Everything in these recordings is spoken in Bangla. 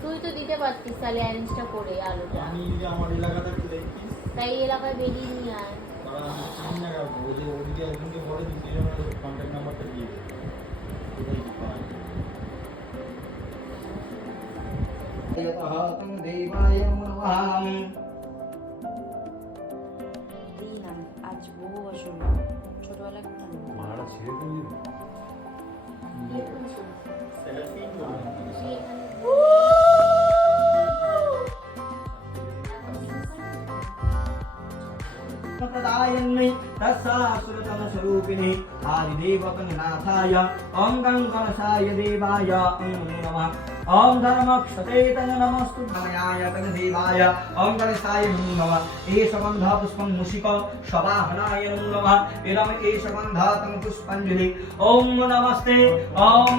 তুই তো দিতে পারতিস তাহলে অ্যারেঞ্জটা করে আলোটা। আমি যদি আমার এলাকাটা একটু দেখতিস। তাই এলাকায় বেরিয়ে নিয়ে আয়। কারণ আমি চিনি না কাউকে, ওই যে ওদিকে একজনকে বলে দিচ্ছি আমার কন্ট্যাক্ট নাম্বারটা দিয়ে দেবে। ওটাই পাই। দেবায় নমঃ। দিই না আজ বহু বছর ছোটবেলায় করতাম। মারা ছেড়ে দিলি সেলফি করবেন। प्रदायन्नै तस्सासुरतमस्वरूपिणे आदिदेवतनुनाथाय ॐ गणगणसाय देवाय नमः। ॐ धर्मक्षते नमस्तु धमयाय तनदेवाय ॐ गणेशाय नमः। एष गन्धा पुष्पं मूषिक शवाहनाय नमः। इदम् एष गन्धा तं पुष्पाञ्जलि ॐ नमस्ते ॐ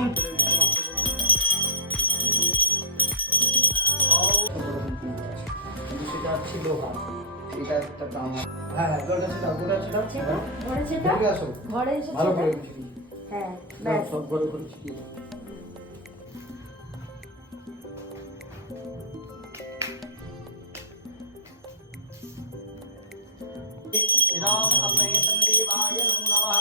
সেটা ছিল এটা একটা দাম। হ্যাঁ দরকার ছিল গোটা ছিল ঘরে যেটা দেখে আসো ঘরে এসে ভালো করে কিছু হ্যাঁ ব্যাস ব্যাস সব ঘরে করে ছিটিয়ে দাও। इदम् अपेतं देवाय नमो नमः।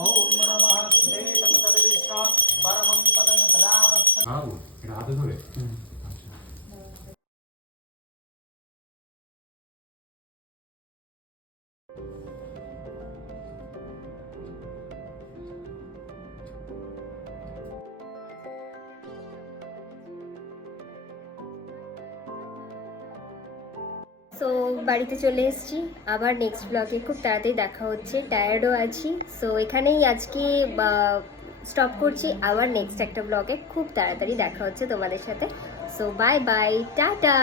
ॐ नमः सुदेतं तद्विष्णु परमं पदं सदा वत्स। বাবু এটা হাতে ধরে সো বাড়িতে চলে এসেছি, আবার নেক্সট ব্লগে খুব তাড়াতাড়ি দেখা হচ্ছে। টায়ার্ডও আছি, সো এখানেই আজকে স্টপ করছি। আবার নেক্সট একটা ব্লগে খুব তাড়াতাড়ি দেখা হচ্ছে তোমাদের সাথে। So bye bye, tata.